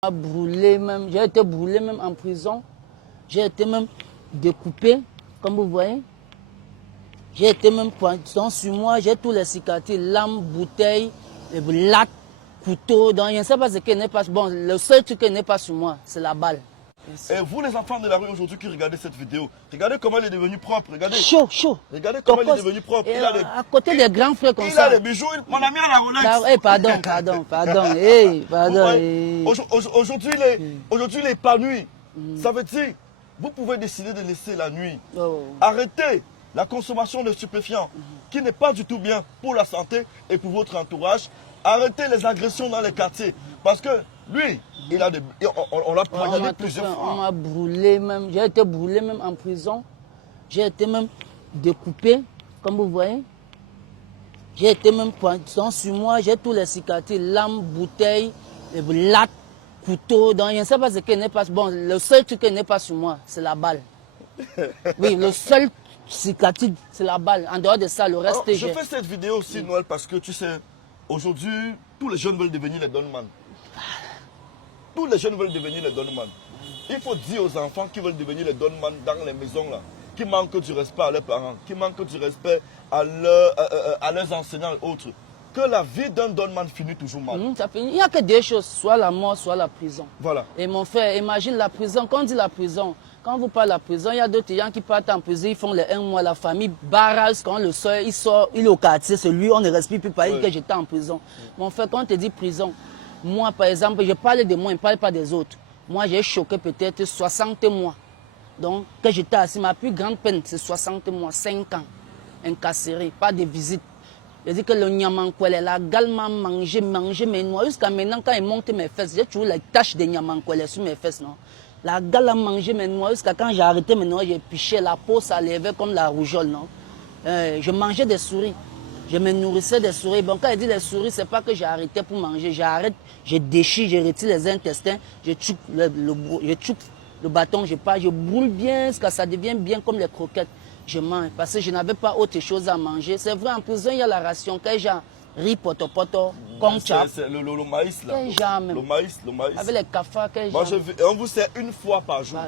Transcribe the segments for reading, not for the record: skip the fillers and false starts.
Brûlé même, j'ai été brûlé même en prison, j'ai été même découpé, comme vous voyez. J'ai été même pointant sur moi, j'ai tous les cicatrices, lames, bouteilles, lattes, couteaux, donc je ne sais pas ce qui n'est pas. Bon, le seul truc qui n'est pas sur moi, c'est la balle. Et vous les enfants de la rue aujourd'hui qui regardez cette vidéo, regardez comment il est devenu propre, regardez. Chaud, chaud. Regardez comment il est devenu propre. Il a à côté des grands frères comme ça. Il a des bijoux, mon ami a la Rolex. Pardon. Aujourd'hui il est épanoui. Ça veut dire, vous pouvez décider de laisser la nuit. Arrêtez la consommation de stupéfiants qui n'est pas du tout bien pour la santé et pour votre entourage. Arrêtez les agressions dans les quartiers. Parce que lui, il a des, on l'a poignardé plusieurs fois. On m'a brûlé même, j'ai été brûlé même en prison. J'ai été même découpé, comme vous voyez. J'ai été même pointant sur moi, j'ai tous les cicatrices, lames, bouteilles, lattes, couteaux. Donc je ne sais pas ce qui n'est pas. Bon, le seul truc qui n'est pas sur moi, c'est la balle. Oui, le seul cicatrice, c'est la balle. En dehors de ça, le reste, je fais cette vidéo aussi, Noël, parce que tu sais, aujourd'hui, tous les jeunes veulent devenir les Donman. Tous les jeunes veulent devenir les Donman. Il faut dire aux enfants qui veulent devenir les Donman dans les maisons là, qui manquent du respect à leurs parents, qui manquent du respect à leurs enseignants et autres, que la vie d'un Donman finit toujours mal. Il n'y a que deux choses, soit la mort, soit la prison. Voilà. Et mon frère, imagine la prison. Quand on dit la prison, quand vous parlez de la prison, il y a d'autres gens qui partent en prison, ils font les 1 mois, la famille barrage, quand le soir, il sort, il est au quartier, c'est lui, on ne respire plus pas, que j'étais en prison. Mon frère, quand on te dit prison, moi par exemple, je parle de moi, je ne parle pas des autres. Moi j'ai choqué peut-être 60 mois. Donc, quand j'étais assis, ma plus grande peine, c'est 60 mois, 5 ans, incarcéré, pas de visite. Je dis que le Nyamankwele, la gale m'a mangé mes noix. Jusqu'à maintenant, quand il monte mes fesses, j'ai toujours les taches de Nyamankwele sur mes fesses. Non? La gale a mangé mes noix. Jusqu'à quand j'ai arrêté mes noix, j'ai piché, la peau, ça levait comme la rougeole. Non? Je mangeais des souris. Je me nourrissais des souris. Bon, quand il dit des souris, c'est pas que j'ai arrêté pour manger. J'arrête, je déchire, je retire les intestins, je tchouk le bâton, je pars, je brûle bien, parce que ça devient bien comme les croquettes. Je mange, parce que je n'avais pas autre chose à manger. C'est vrai, en prison, il y a la ration. Quand j'ai riz poto, comme ça. C'est le maïs là. Le maïs. Avec les cafards, moi, on vous sert une fois par jour.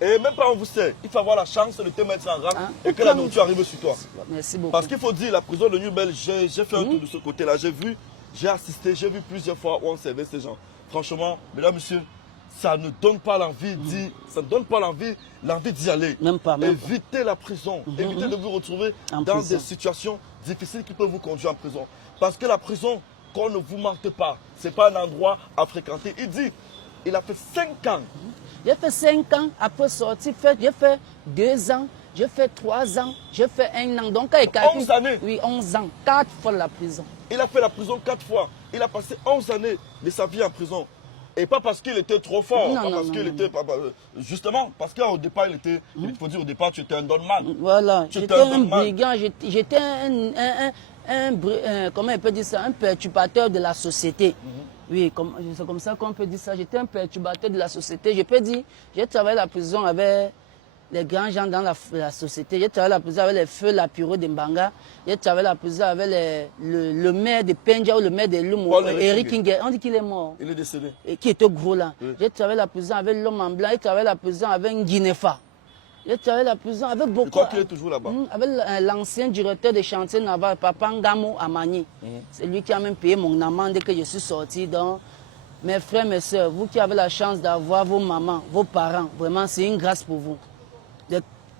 Et même pas on vous sert, il faut avoir la chance de te mettre en rang et que la nourriture arrive sur toi. Merci beaucoup. Parce qu'il faut dire, la prison de New Bell, j'ai fait un tour de ce côté-là. J'ai assisté, j'ai vu plusieurs fois où on servait ces gens. Franchement, mesdames, messieurs, ça ne donne pas l'envie d'y aller. Même pas. Évitez la prison. Évitez de vous retrouver dans des situations difficiles qui peuvent vous conduire en prison. Parce que la prison, qu'on ne vous mente pas, ce n'est pas un endroit à fréquenter. Il a fait 5 ans. J'ai fait 5 ans, après sortir, j'ai fait 2 ans, j'ai fait 3 ans, j'ai fait 1 an. Donc, 11 années. Oui, 11 ans, 4 fois la prison. Il a fait la prison 4 fois. Il a passé 11 années de sa vie en prison. Et pas parce qu'il était trop fort, justement, parce qu'au départ, il faut dire au départ, tu étais un donman. Voilà, j'étais un brigand, j'étais comment on peut dire ça, un perturbateur de la société. Oui, c'est comme ça qu'on peut dire ça. J'étais un perturbateur de la société. Je peux dire, j'ai travaillé à la prison avec les grands gens dans la société. J'ai travaillé à la prison avec les feux, la Puro de Mbanga. J'ai travaillé à la prison avec le maire de Penja ou le maire de Lumo, Eric Inger. On dit qu'il est mort. Il est décédé. Et qui était gros là. Oui. J'ai travaillé à la prison avec l'homme en blanc. J'ai travaillé à la prison avec Guinefa. J'ai travaillé à la prison avec beaucoup. Je crois qu'il est toujours là-bas. Avec l'ancien directeur de chantier naval, Papa Ngamo Amani. C'est lui qui a même payé mon amende que je suis sorti. Donc, mes frères, mes soeurs, vous qui avez la chance d'avoir vos mamans, vos parents, vraiment, c'est une grâce pour vous.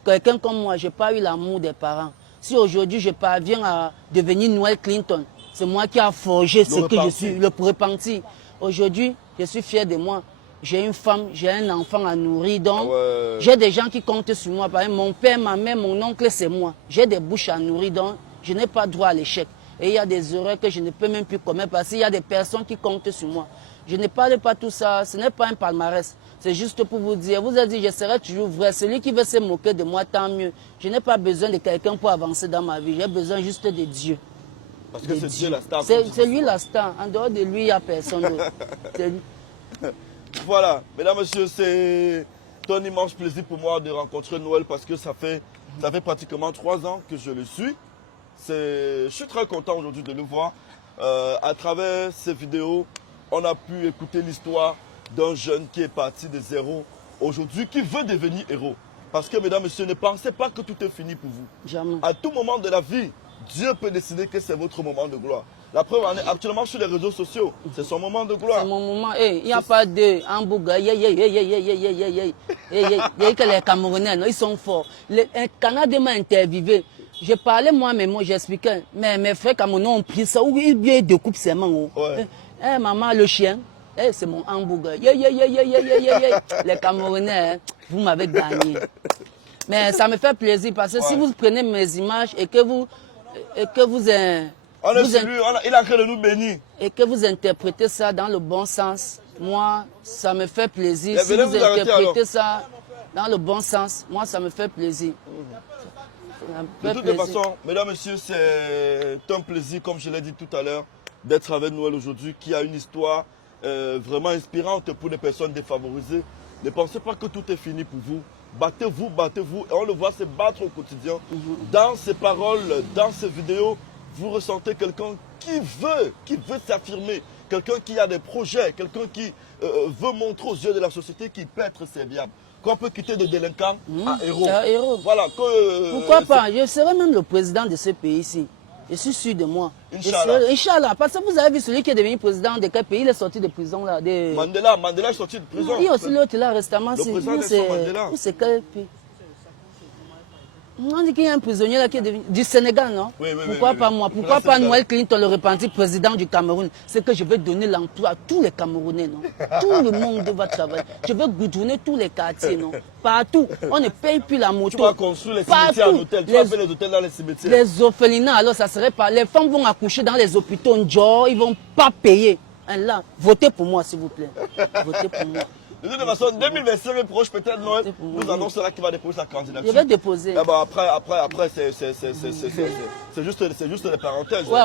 Quelqu'un comme moi, je n'ai pas eu l'amour des parents. Si aujourd'hui je parviens à devenir Noël Clinton, c'est moi qui ai forgé ce que je suis, le repenti. Aujourd'hui, je suis fier de moi. J'ai une femme, j'ai un enfant à nourrir, donc j'ai des gens qui comptent sur moi. Par exemple, mon père, ma mère, mon oncle, c'est moi. J'ai des bouches à nourrir, donc je n'ai pas droit à l'échec. Et il y a des erreurs que je ne peux même plus commettre parce qu'il y a des personnes qui comptent sur moi. Je ne parle pas tout ça, ce n'est pas un palmarès. C'est juste pour vous dire, vous avez dit, je serai toujours vrai. Celui qui veut se moquer de moi, tant mieux. Je n'ai pas besoin de quelqu'un pour avancer dans ma vie. J'ai besoin juste de Dieu. Parce que c'est Dieu la star. C'est lui la star. En dehors de lui, il n'y a personne d'autre. Voilà, mesdames, messieurs, c'est un immense plaisir pour moi de rencontrer Noël parce que ça fait pratiquement 3 ans que je le suis. Je suis très content aujourd'hui de le voir. À travers ces vidéos, on a pu écouter l'histoire d'un jeune qui est parti de zéro, aujourd'hui, qui veut devenir héros. Parce que, mesdames, messieurs, ne pensez pas que tout est fini pour vous. Jamais. À tout moment de la vie, Dieu peut décider que c'est votre moment de gloire. La preuve, on est actuellement sur les réseaux sociaux. C'est son moment de gloire. C'est mon moment. Hey, il n'y a pas de hamburger. Que les Camerounais, non, ils sont forts. Un Canadien m'a interviewé. Je parlais moi-même, moi j'expliquais. Mais mes frères Camerounais ont pris ça. Ou ils découpent ses mains. Ouais. Hey, maman, le chien. Hey, c'est mon hamburger. Les Camerounais, vous m'avez gagné. Mais ça me fait plaisir parce que si vous prenez mes images et que vous il a créé de nous bénir. et que vous interprétez ça dans le bon sens, moi, ça me fait plaisir. Si venez vous vous arrêter, interprétez ça dans le bon sens, moi, ça me fait plaisir. Ça me De fait toutes les plaisir. façons, mesdames, messieurs, c'est un plaisir, comme je l'ai dit tout à l'heure, d'être avec nous aujourd'hui, qui a une histoire vraiment inspirante pour les personnes défavorisées. Ne pensez pas que tout est fini pour vous. Battez-vous, battez-vous. Et on le voit se battre au quotidien. Dans ses paroles, dans ses vidéos, vous ressentez quelqu'un qui veut s'affirmer. Quelqu'un qui a des projets, quelqu'un qui veut montrer aux yeux de la société qu'il peut être serviable. Qu'on peut quitter de délinquant à héros. Un héros. Voilà. Pourquoi pas? Je serai même le président de ce pays-ci. Je suis sûr de moi. Inch'Allah. Inch'Allah. Parce que vous avez vu celui qui est devenu président de quel pays? Il est sorti de prison là. Mandela est sorti de prison. Il y a aussi l'autre là récemment. Le président Nelson Mandela. C'est quel pays? On dit qu'il y a un prisonnier là qui est devenu du Sénégal, non? Oui, oui, Pourquoi oui, pas oui. moi? Le Pourquoi président pas Sénégal. Noël Clinton, le repenti président du Cameroun? C'est que je vais donner l'emploi à tous les Camerounais, non? Tout le monde va travailler. Je vais goudronner tous les quartiers, non? Partout. On ne paye plus la moto. Tu vas construire les cimetières en hôtel. Tu vas faire les hôtels dans les cimetières. Les orphelinats, alors ça serait pas. Les femmes vont accoucher dans les hôpitaux, ils vont pas payer. Hein, là, votez pour moi, s'il vous plaît. Votez pour moi. De toute façon, 2025 est proche, peut-être Noël, pour nous moi. annonce là qu'il va déposer sa candidature. Je vais déposer. Eh ben après, c'est juste des parenthèses. Ouais.